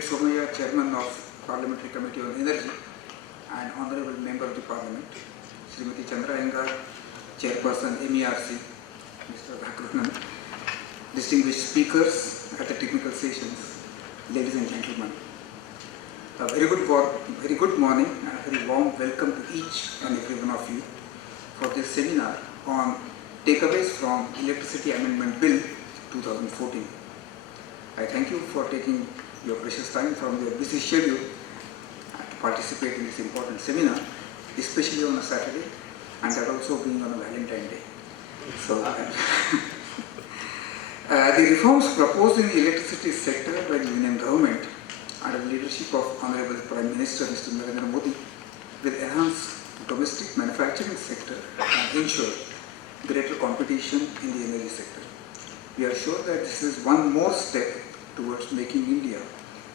Kirit Somaiya, Chairman of Parliamentary Committee on Energy, and Honorable Member of the Parliament, Srimati Chandra Iyengar, Chairperson MERC, Mr. Radhakrishnan, distinguished speakers at the technical sessions, ladies and gentlemen. A very good morning and a very warm welcome to each and every one of you for this seminar on takeaways from Electricity Amendment Bill 2014. I thank you for taking your precious time from your busy schedule to participate in this important seminar, especially on a Saturday, and that also being on a Valentine Day. So, the reforms proposed in the electricity sector by the Union government under the leadership of Honorable Prime Minister Mr. Narendra Modi will enhance domestic manufacturing sector and ensure greater competition in the energy sector. We are sure that this is one more step towards making India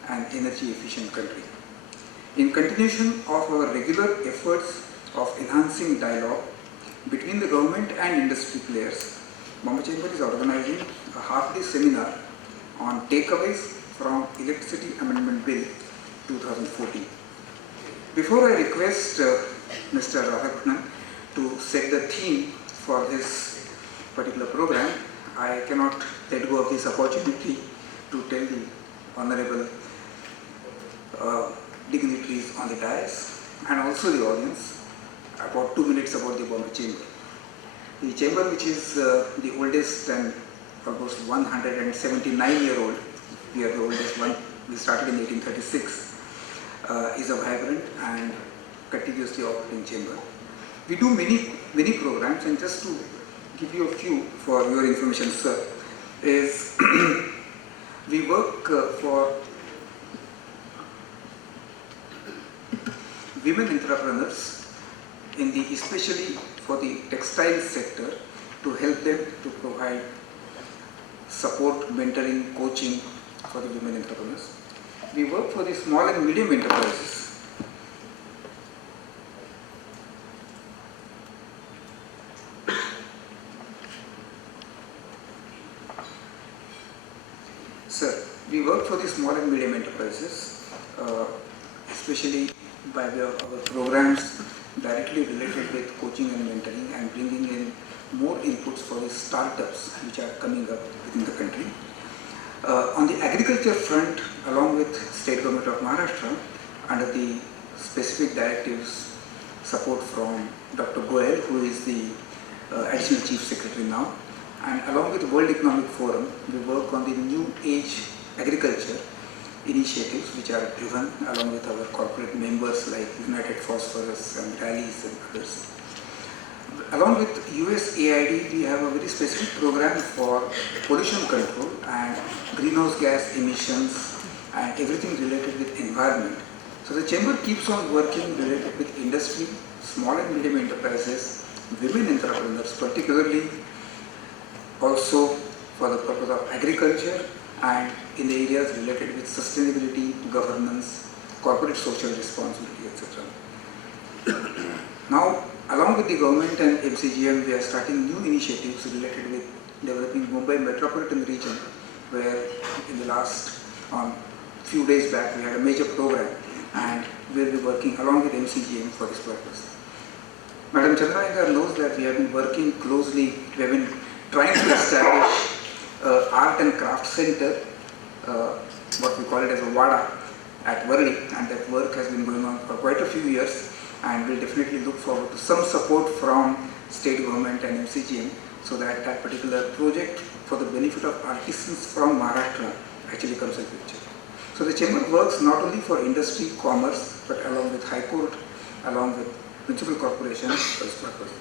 an energy efficient country. In continuation of our regular efforts of enhancing dialogue between the government and industry players, Bombay Chamber is organizing a half-day seminar on takeaways from Electricity Amendment Bill 2014. Before I request Mr. Radhakrishnan to set the theme for this particular program, I cannot let go of this opportunity to tell the honorable dignitaries on the dais and also the audience about 2 minutes about the Bombay Chamber. The chamber, which is the oldest and almost 179-year-old, we are the oldest one, we started in 1836, is a vibrant and continuously operating chamber. We do many programs, and just to give you a few for your information, sir, is we work for women entrepreneurs in the, especially for the textile sector, to help them to provide support, mentoring, coaching for the women entrepreneurs. We work for the small and medium enterprises. Sir, we work for the small and medium enterprises, especially by way of our programs directly related with coaching and mentoring and bringing in more inputs for the startups which are coming up within the country. On the agriculture front, along with State Government of Maharashtra, under the specific directives support from Dr. Goel, who is the Additional Chief Secretary now, and along with the World Economic Forum, we work on the new age agriculture initiatives which are driven along with our corporate members like United Phosphorus and Rallies and others. Along with USAID, we have a very specific program for pollution control and greenhouse gas emissions and everything related with environment. So the chamber keeps on working related with industry, small and medium enterprises, women entrepreneurs, particularly also for the purpose of agriculture and in the areas related with sustainability, governance, corporate social responsibility, etc. Now, along with the government and MCGM, we are starting new initiatives related with developing Mumbai metropolitan region, where in the last few days back we had a major program, and we will be working along with MCGM for this purpose. Madam Chandra Iyengar knows that we have been working closely, we have been trying to establish art and craft center, what we call it as a WADA at Worli, and that work has been going on for quite a few years, and we'll definitely look forward to some support from state government and MCGM so that that particular project for the benefit of artisans from Maharashtra actually comes into picture. So the chamber works not only for industry, commerce, but along with High Court, along with municipal corporations for this purpose.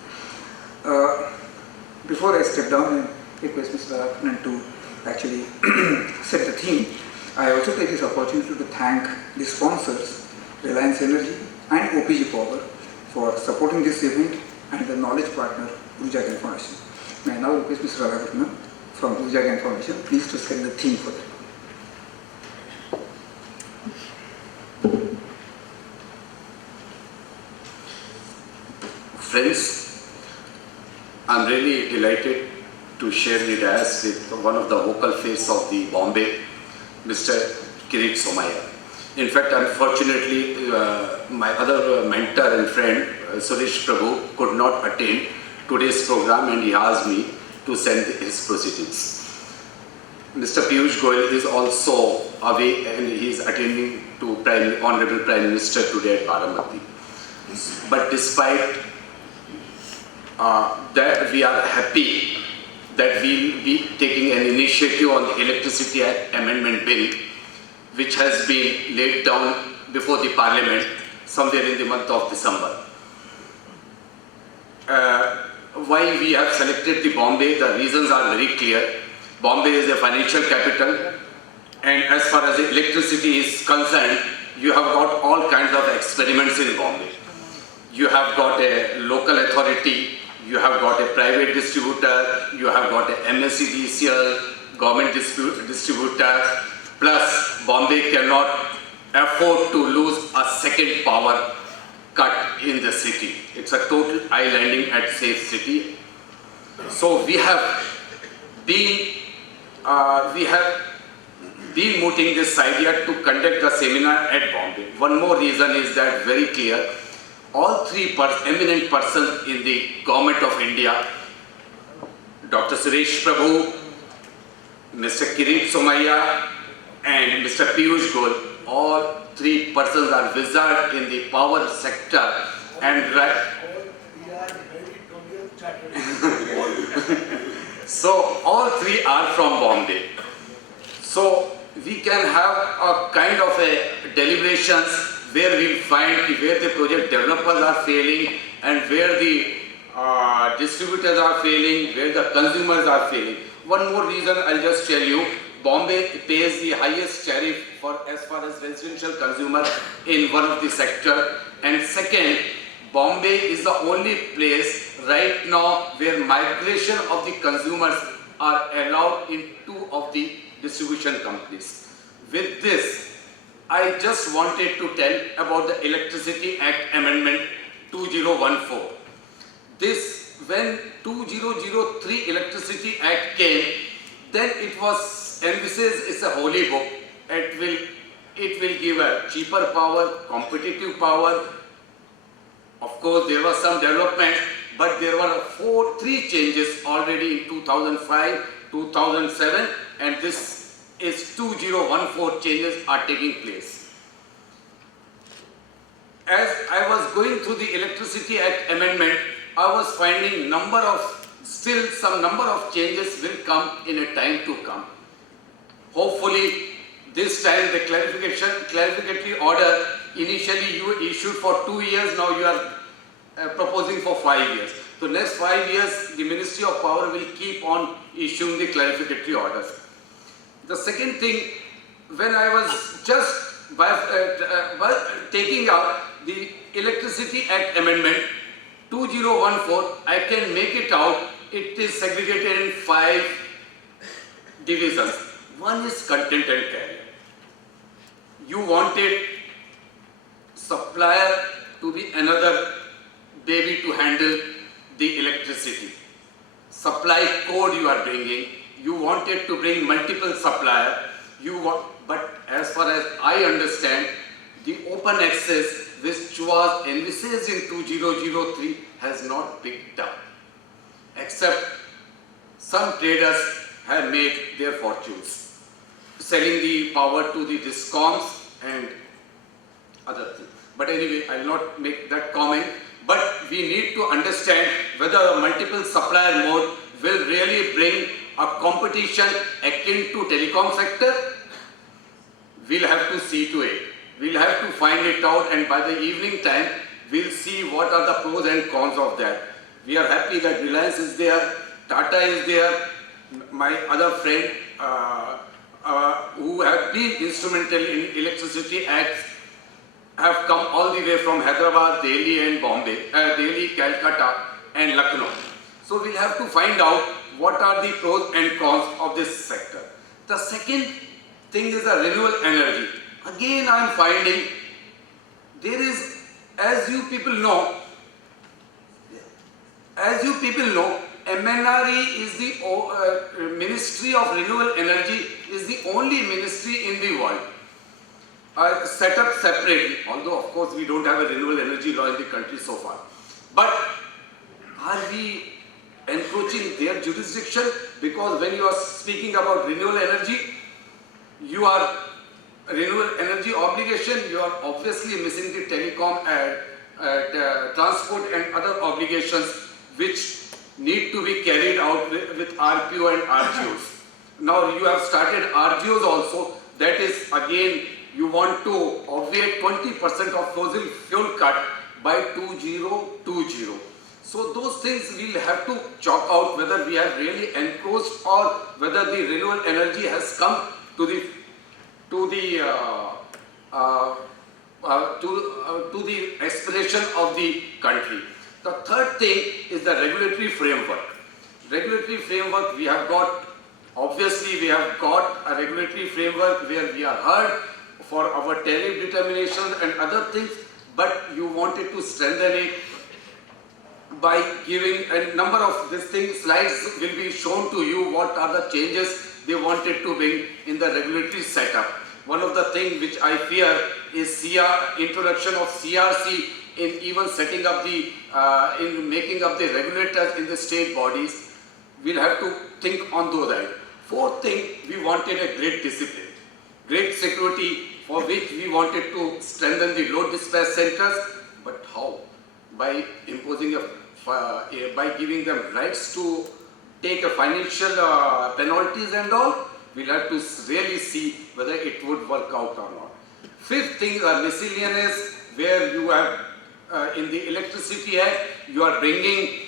Before I step down and request Mr. Radhakrishnan to actually set the theme, I also take this opportunity to thank the sponsors, Reliance Energy and OPG Power, for supporting this event, and the knowledge partner, Urja Gyan Foundation. May I now request Mr. Radhakrishnan from Urja Gyan Foundation, please to set the theme for that. Friends, I'm really delighted to share the dais with one of the vocal face of the Bombay, Mr. Kirit Somaiya. In fact, unfortunately, my other mentor and friend, Suresh Prabhu, could not attend today's program and he asked me to send his proceedings. Mr. Piyush Goyal is also away and he is attending to Honorable Prime Minister today at Baramati. But despite that, we are happy that we will be taking an initiative on the Electricity Act Amendment Bill, which has been laid down before the Parliament somewhere in the month of December. Why we have selected the Bombay, the reasons are very clear. Bombay is a financial capital, and as far as electricity is concerned, you have got all kinds of experiments in Bombay. You have got a local authority, you have got a private distributor, you have got a MSEDCL, government distributor, plus Bombay cannot afford to lose a second power cut in the city. It's a total islanding at safe city. So we have been mooting this idea to conduct a seminar at Bombay. One more reason is that very clear. All three eminent persons in the government of India, Dr. Suresh Prabhu, Mr. Kirit Somaiya, and Mr. Piyush Goyal, all three persons are wizards in the power sector and so all three are from Bombay. So we can have a kind of a deliberations where we'll find where the project developers are failing and where the distributors are failing, where the consumers are failing. One more reason I'll just tell you, Bombay pays the highest tariff for as far as residential consumer in one of the sector. And second, Bombay is the only place right now where migration of the consumers are allowed in two of the distribution companies. With this, I just wanted to tell about the Electricity Act Amendment 2014. This, when 2003 Electricity Act came, then it was envisaged it's a holy book. It will give a cheaper power, competitive power. Of course, there was some development, but there were three changes already in 2005, 2007, and this is 2014 changes are taking place. As I was going through the Electricity Act Amendment, I was finding some number of changes will come in a time to come. Hopefully, this time the clarificatory order, initially you issued for 2 years, now you are proposing for 5 years. So next 5 years, the Ministry of Power will keep on issuing the clarificatory orders. The second thing, when I was just taking out the Electricity Act Amendment 2014, I can make it out, it is segregated in 5 divisions. One is content and carrier. You wanted supplier to be another baby to handle the electricity. Supply code you are bringing. You wanted to bring multiple supplier. But as far as I understand, the open access which was envisaged in 2003 has not picked up. Except some traders have made their fortunes, selling the power to the DISCOMs and other things. But anyway, I will not make that comment. But we need to understand whether a multiple supplier mode will really bring a competition akin to telecom sector. We'll have to see to it. We'll have to find it out, and by the evening time, we'll see what are the pros and cons of that. We are happy that Reliance is there, Tata is there, my other friend who have been instrumental in Electricity Acts have come all the way from Hyderabad, Delhi and Bombay, Delhi, Calcutta and Lucknow. So we'll have to find out what are the pros and cons of this sector. The second thing is the renewable energy. Again, I am finding there is, as you people know, MNRE is the Ministry of Renewable Energy is the only ministry in the world. set up separately, although of course we don't have a renewable energy law in the country so far. But are we encroaching their jurisdiction? Because when you are speaking about renewable energy, you are renewable energy obligation, you are obviously missing the telecom and transport and other obligations which need to be carried out with RPO and RGOs. Now you have started RGOs also, that is again you want to obviate 20% of fossil fuel cut by 2020. So those things we'll have to chalk out whether we have really encroached or whether the renewable energy has come to the aspiration of the country. The third thing is the regulatory framework. Regulatory framework we have got, obviously we have got a regulatory framework where we are heard for our tariff determinations and other things, but you wanted to strengthen it by giving a number of these things. Slides will be shown to you what are the changes they wanted to bring in the regulatory setup. One of the things which I fear is introduction of CRC in even setting up the, in making up the regulators in the state bodies. We'll have to think on those lines. Fourth thing, we wanted a great discipline, great security, for which we wanted to strengthen the load dispatch centers. But how? By imposing by giving them rights to take a financial penalties and all. We'll have to really see whether it would work out or not. Fifth thing are miscellaneous, where you have in the Electricity Act, you are bringing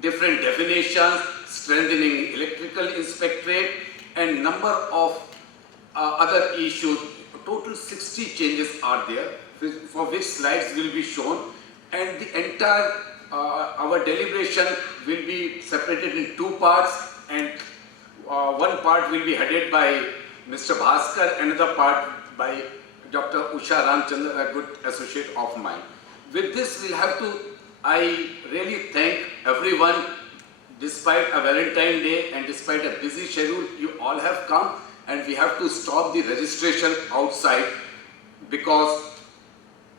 different definitions, strengthening electrical inspectorate and number of other issues. Total 60 changes are there, for which slides will be shown, and the entire our deliberation will be separated in two parts, and one part will be headed by Mr. Bhaskar, another part by Dr. Usha Ramchandra, a good associate of mine. With this, we'll have to, I really thank everyone. Despite a Valentine Day and despite a busy schedule, you all have come, and we have to stop the registration outside because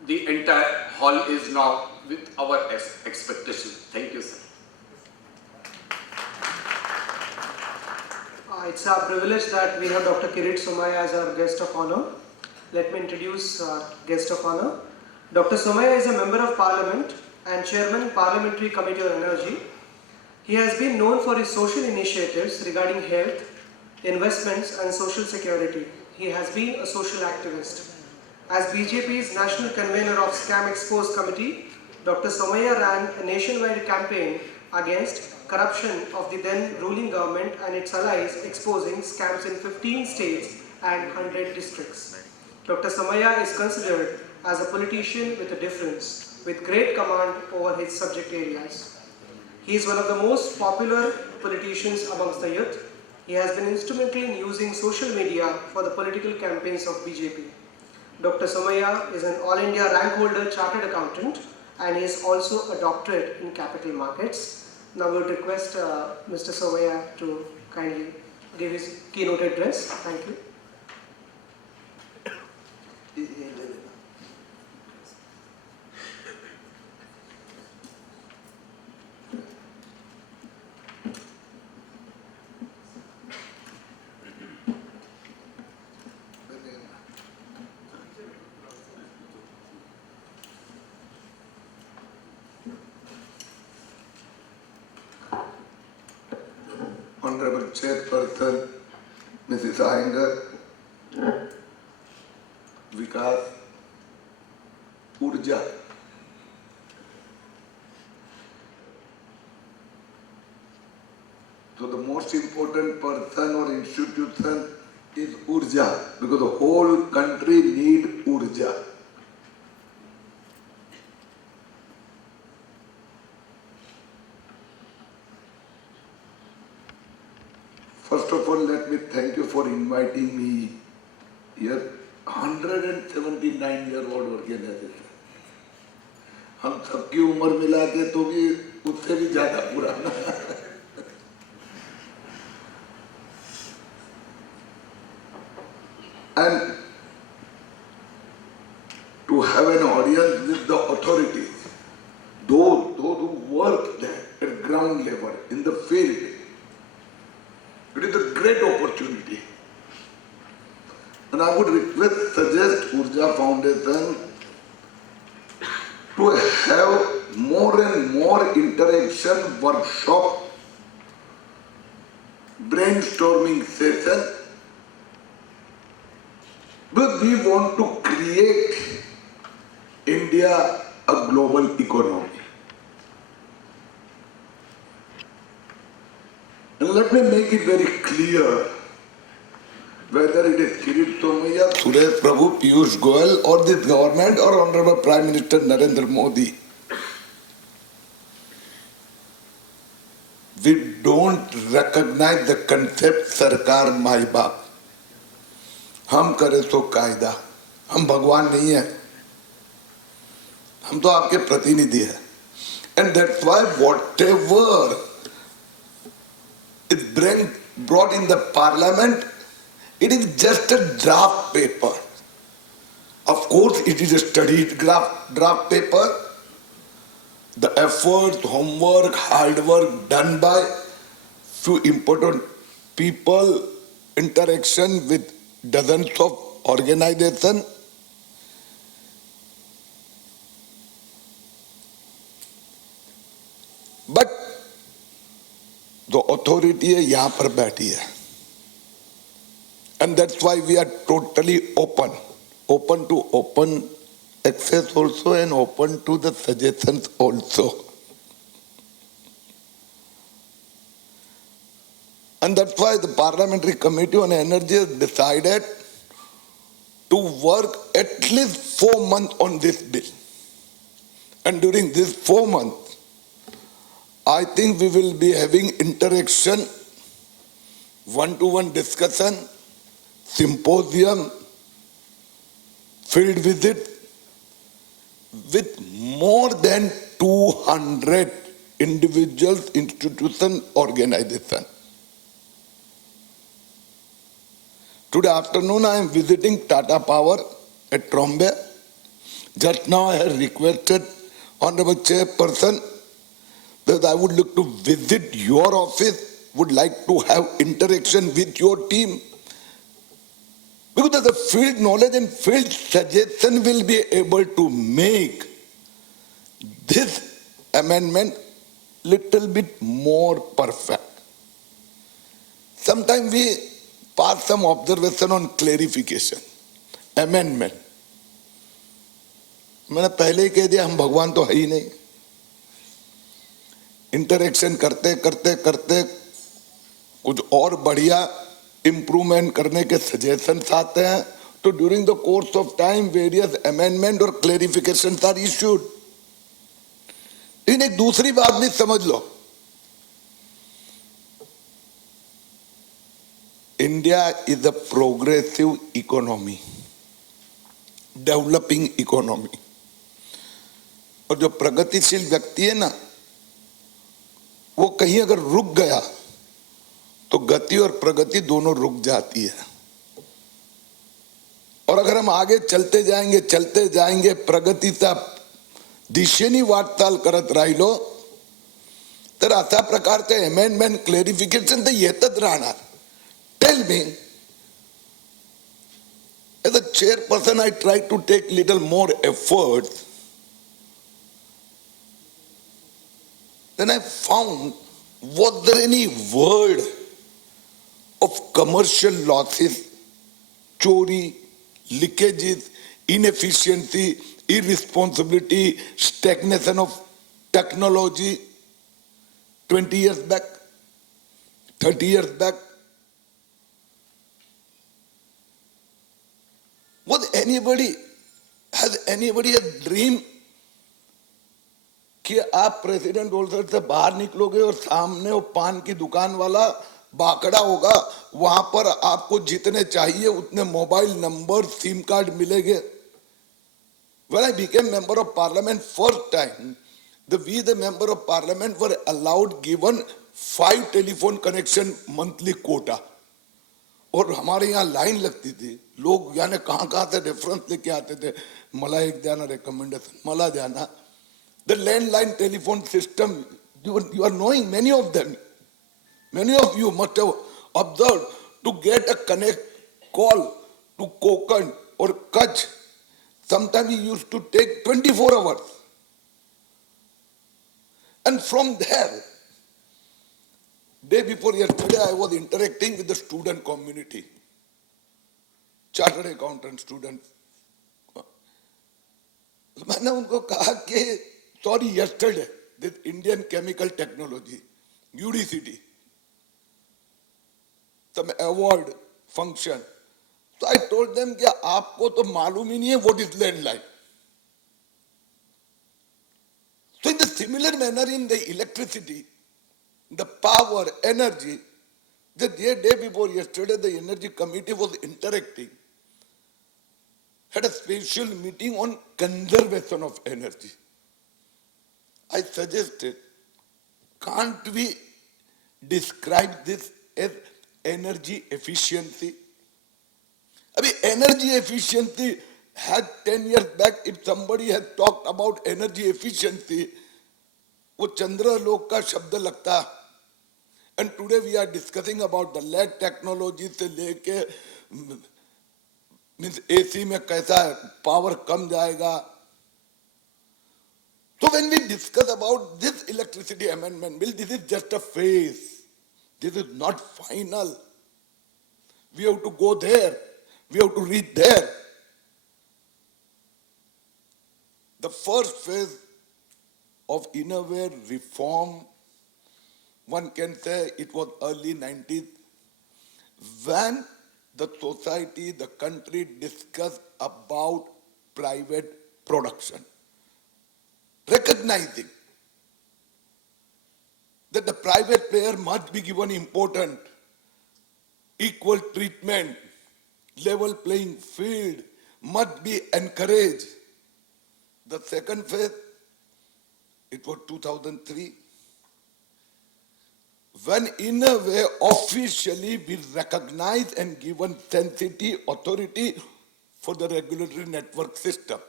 the entire hall is now with our expectation. Thank you, sir. It's our privilege that we have Dr. Kirit Somaiya as our guest of honor. Let me introduce our guest of honor. Dr. Somaiya is a member of Parliament and Chairman Parliamentary Committee on Energy. He has been known for his social initiatives regarding health, investments and social security. He has been a social activist. As BJP's National Convener of Scam Exposed Committee, Dr. Somaiya ran a nationwide campaign against corruption of the then ruling government and its allies, exposing scams in 15 states and 100 districts. Dr. Somaiya is considered as a politician with a difference, with great command over his subject areas. He is one of the most popular politicians amongst the youth. He has been instrumental in using social media for the political campaigns of BJP. Dr. Somaiya is an All India rank holder chartered accountant, and he is also a doctorate in capital markets. Now we would request Mr. Somaiya to kindly give his keynote address. Thank you. Honorable Chairperson, Mrs. Iyengar, Vikas, Urja. So the most important person or institution is Urja, because the whole country needs Urja. First of all, let me thank you for inviting me here. 179-year-old organization. हम सबकी उम्र मिला के तो भी उससे भी ज्यादा पुराना. And to have an audience with the authorities, those who work there at ground level, in the field. It is a great opportunity. And I would suggest Urja Foundation to have more and more interaction, workshop, brainstorming session, because we want to create India a global economy. And let me make it very clear, whether it is Kirit Somaiya, Suresh Prabhu, Piyush Goyal, or this government, or Honorable Prime Minister Narendra Modi, we don't recognize the concept Sarkar Mai Baap. हम करें तो कायदा, हम भगवान नहीं है, हम तो आपके प्रतिनिधि हैं. And that's why whatever is brought in the parliament, it is just a draft paper. Of course, it is a studied draft paper. The effort, homework, hard work done by few important people, interaction with dozens of organizations. But the authority है यहाँ पर बैठी है. And that's why we are totally open to open access also and open to the suggestions also. And that's why the Parliamentary Committee on Energy has decided to work at least 4 months on this bill. And during these 4 months, I think we will be having interaction, one-to-one discussion, symposium, field visit with more than 200 individuals, institutions, organizations. Today afternoon I am visiting Tata Power at Trombay. Just now I have requested Honorable Chairperson that I would like to visit your office, would like to have interaction with your team. Because the field knowledge and field suggestion will be able to make this amendment little bit more perfect. Sometimes we pass some observation on clarification, amendment. मैंने पहले ही कह दिया हम भगवान तो है ही नहीं. Interaction करते करते करते कुछ और बढ़िया इम्प्रूवमेंट करने के सजेशंस आते हैं तो during the course of time various amendment और क्लेरिफिकेशंस आर इश्यूड. लेकिन एक दूसरी बात भी समझ लो, India is a progressive economy, developing economy. और जो प्रगतिशील व्यक्ति है ना, वो कहीं अगर रुक गया तो गति और प्रगति दोनों रुक जाती है. और अगर हम आगे चलते जाएंगे प्रगतीचा दिशेने वाटचाल करत राहिलो तर अशा प्रकारचे अमेंडमेंट क्लेरिफिकेशन तर येतच राहणार. Tell me, as a chairperson I try to take little more effort. Then I found, was there any word of commercial losses, chori, leakages, inefficiency, irresponsibility, stagnation of technology 20 years back, 30 years back? Has anybody a dream कि आप president holder से बाहर निकलोगे और सामने वो पान की दुकान वाला बाकड़ा होगा, वहां पर आपको जितने चाहिए उतने मोबाइल नंबर, सिम कार्ड मिलेंगे? When I became member of parliament first time, we the member of parliament were allowed given 5 telephone connection monthly quota. और हमारे यहाँ लाइन लगती थी, लोग यानी कहाँ से रेफरेंस लेके आते थे. मला एक द्या ना recommendation, मला द्या ना. The landline telephone system, you are knowing many of them. Many of you must have observed to get a connect call to Konkan or Kutch. Sometimes it used to take 24 hours. And from there, day before yesterday, I was interacting with the student community, chartered accountant students. मैंने उनको कहा कि sorry, yesterday, this Indian Chemical Technology, UDCT, some award function. So I told them कि आपको तो मालूम ही नहीं है what is landline. So in the similar manner in the electricity, the power, energy, the day before yesterday the energy committee was interacting, had a special meeting on conservation of energy. I suggested, can't we describe this as energy efficiency? I mean, energy efficiency had 10 years back, if somebody had talked about energy efficiency, वो चंद्रलोक का शब्द लगता. And today we are discussing about the LED technology से लेके means AC में कैसा power कम जाएगा. So when we discuss about this electricity amendment bill, this is just a phase. This is not final. We have to go there. We have to reach there. The first phase of innovative reform, one can say it was early 90s, when the society, the country discussed about private production, recognizing that the private player must be given important, equal treatment, level playing field, must be encouraged. The second phase, it was 2003, when in a way officially we recognize and given sensitive authority for the regulatory network system.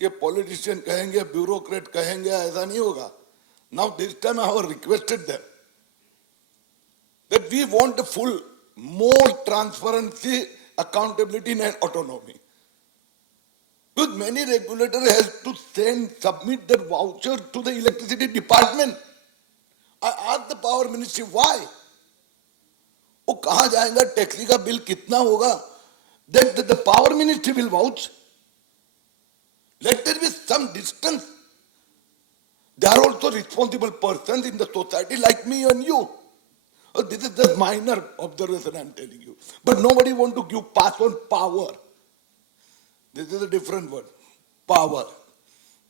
कि politician कहेंगे, bureaucrat कहेंगे, ऐसा नहीं होगा. Now this time I have requested them that we want a full, more transparency, accountability and autonomy. Because many regulators have to submit their voucher to the electricity department. I asked the power ministry why. वो कहाँ जाएगा, taxi का bill कितना होगा? Then the power ministry will vouch. Let there be some distance. They are also responsible persons in the society like me and you. Oh, this is just minor observation I am telling you. But nobody want to give pass on power. This is a different word. Power.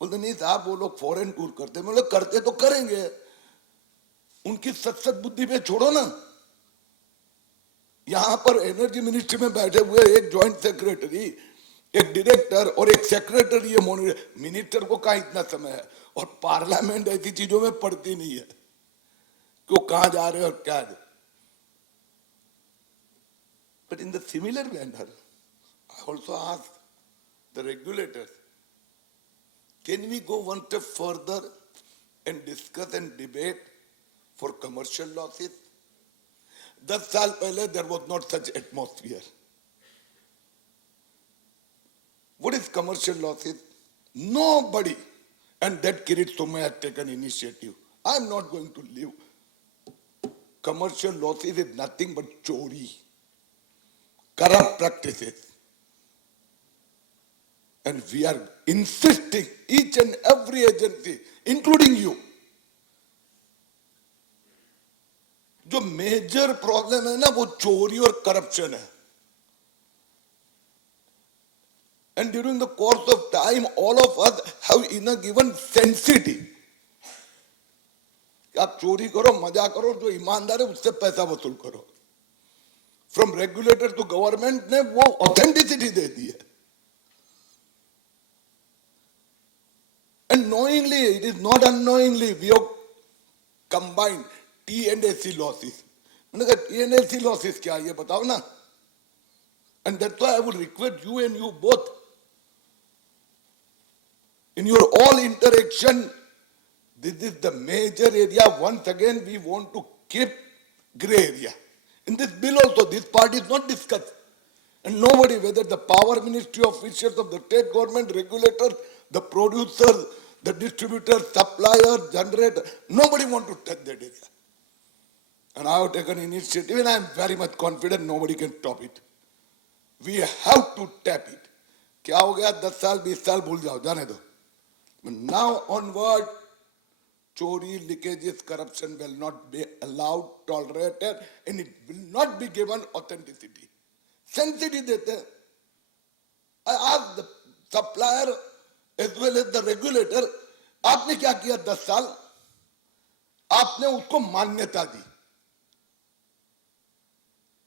बोलते नहीं साहब वो लोग foreign tour करते, मैं लोग करते तो करेंगे, उनकी सत बुद्धि पे छोड़ो ना. यहाँ पर एनर्जी मिनिस्ट्री में बैठे हुए एक जॉइंट सेक्रेटरी, एक डायरेक्टर और एक सेक्रेटरी, ये मिनिस्टर को कहाँ इतना समय है. और पार्लियामेंट ऐसी चीजों में पड़ती नहीं है कि वो कहाँ जा रहे हैं और क्या. But in the similar manner, I also asked the regulators, can we go one step further and discuss and debate for commercial losses? 10 साल पहले there was not such atmosphere. What is commercial losses? Nobody. And that Kirit Somaiya has taken initiative. I am not going to leave. Commercial losses is nothing but chori, corrupt practices. And we are insisting, each and every agency, including you, जो major problem है ना वो चोरी और corruption है. And during the course of time, all of us have in a given sensitivity. आप चोरी करो, मजा करो, जो ईमानदार है उससे पैसा वसूल करो. From regulator to government ने वो authenticity दे दी है. And knowingly, it is not unknowingly, we have combined T and AC losses. मैंने कहा T and AC losses क्या है ये बताओ ना. And that's why I would request you and you both in your all interaction, this is the major area. Once again, we want to keep gray area. In this bill also, this part is not discussed. And nobody, whether the power ministry officials of the state government, regulators, the producers, the distributors, suppliers, generator, nobody want to touch that area. And I have taken initiative and I am very much confident nobody can stop it. We have to tap it. क्या हो गया 10 साल 20 साल भूल जाओ जाने दो. But now onward, chori, leakages, corruption will not be allowed, tolerated, and it will not be given authenticity. Sensitivity देते हैं. I ask the supplier as well as the regulator, आपने क्या किया 10 साल? आपने उसको मान्यता दी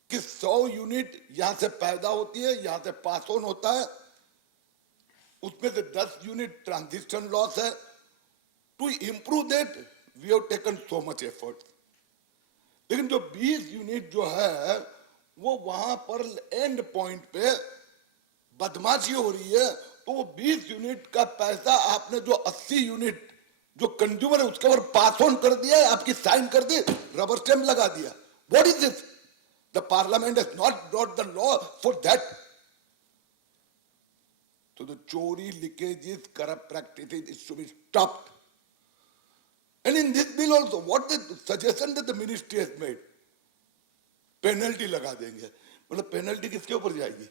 कि 100 यूनिट यहां से पैदा होती है, यहां से पास ऑन होता है, उसमें से 10 यूनिट ट्रांजिशन लॉस है. To improve that we have taken so much effort. लेकिन जो 20 यूनिट जो है वो वहां पर एंड पॉइंट पे बदमाशी हो रही है. तो वो 20 यूनिट का पैसा आपने जो 80 यूनिट जो कंज्यूमर है उसके ऊपर पास ऑन कर दिया है, आपकी साइन कर दी, रबर स्टैंप लगा दिया. What is this? The parliament has not brought the law for that. So the chori, leakages, corrupt practices is to be stopped. And in this bill also, what the suggestion that the ministry has made, penalty लगा देंगे. मतलब penalty किसके ऊपर जाएगी?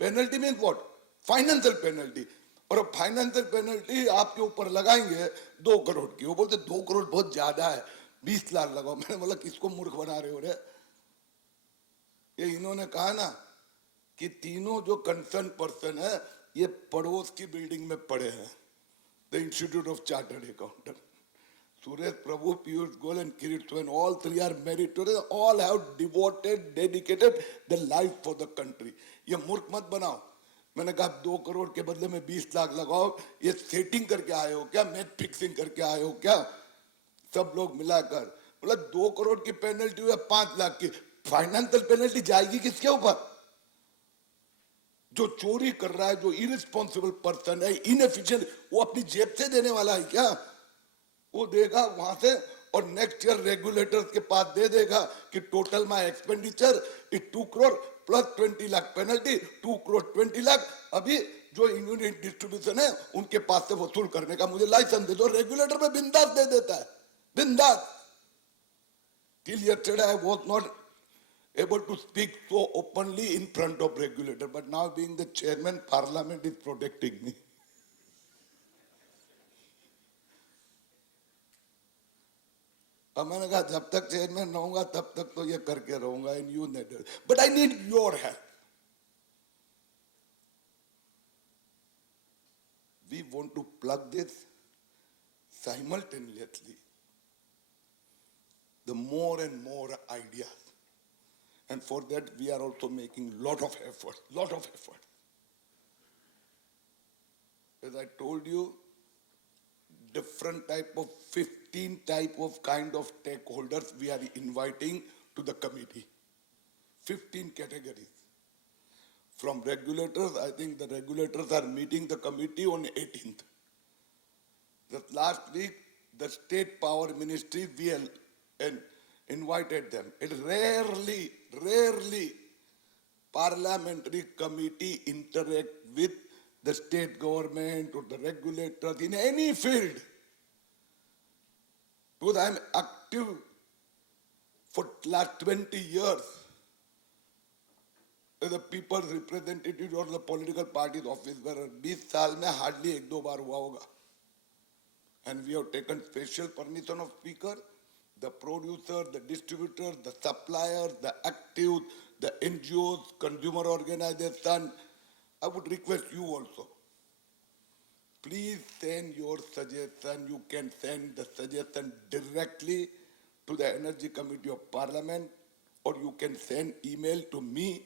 Penalty means what? Financial penalty. और अब financial penalty आपके ऊपर लगाएंगे 2 करोड़ की. वो बोलते 2 करोड़ बहुत ज्यादा है, 20 लाख लगाओ. मैंने बोला किसको मूर्ख बना रहे हो रे? ये इन्होंने कहा ना कि तीनों जो कंसर्न पर्सन है ये पड़ोस की बिल्डिंग में पड़े हैं. The institute of chartered accountant, Suresh Prabhu, Piyush Goyal and Kirit Soren, all 3 are meritorious, all have devoted, dedicated their life for the country. ये मूर्ख मत बनाओ. मैंने कहा 2 करोड़ के बदले में 20 लाख लगाओ. ये सेटिंग करके आए हो क्या? मैच फिक्सिंग करके आए हो क्या? सब लोग मिलाकर मतलब 2 करोड़ की पेनल्टी हुई 5 लाख की. फाइनेंशियल पेनल्टी जाएगी किसके ऊपर? जो चोरी कर रहा है, जो इरिस्पॉन्सिबल पर्सन है, इनएफिशिएंट, वो अपनी जेब से देने वाला है क्या? वो देगा वहां से और नेक्स्ट ईयर रेगुलेटर्स के पास दे देगा कि total my expenditure is 2 crore plus 20 lakh penalty, 2 crore 20 lakh. अभी जो यूनिट डिस्ट्रीब्यूशन है उनके पास से वसूल करने का मुझे लाइसेंस दे दो. रेगुलेटर में बिंदास दे देता है, बिंदास. Till yesterday I was not able to speak so openly in front of regulator, but now being the chairman, parliament is protecting me. अब मैंने कहा जब तक चेयरमैन रहूंगा तब तक तो ये करके रहूंगा. In U NET, but I need your help. We want to plug this simultaneously. The more and more ideas. And for that, we are also making lot of effort. As I told you, different type of 15 type of kind of stakeholders we are inviting to the committee. 15 categories. From regulators, I think the regulators are meeting the committee on 18th. Just last week, the State Power Ministry, we invited them. It rarely parliamentary committee interact with the state government or the regulators in any field. Because I am active for last 20 years as a people's representative or the political party's office bearer. 20 साल में hardly 1-2 बार हुआ होगा. And we have taken special permission of speaker. The producer, the distributor, the supplier, the active, the NGOs, consumer organization. I would request you also. Please send your suggestion. You can send the suggestion directly to the Energy Committee of Parliament, or you can send email to me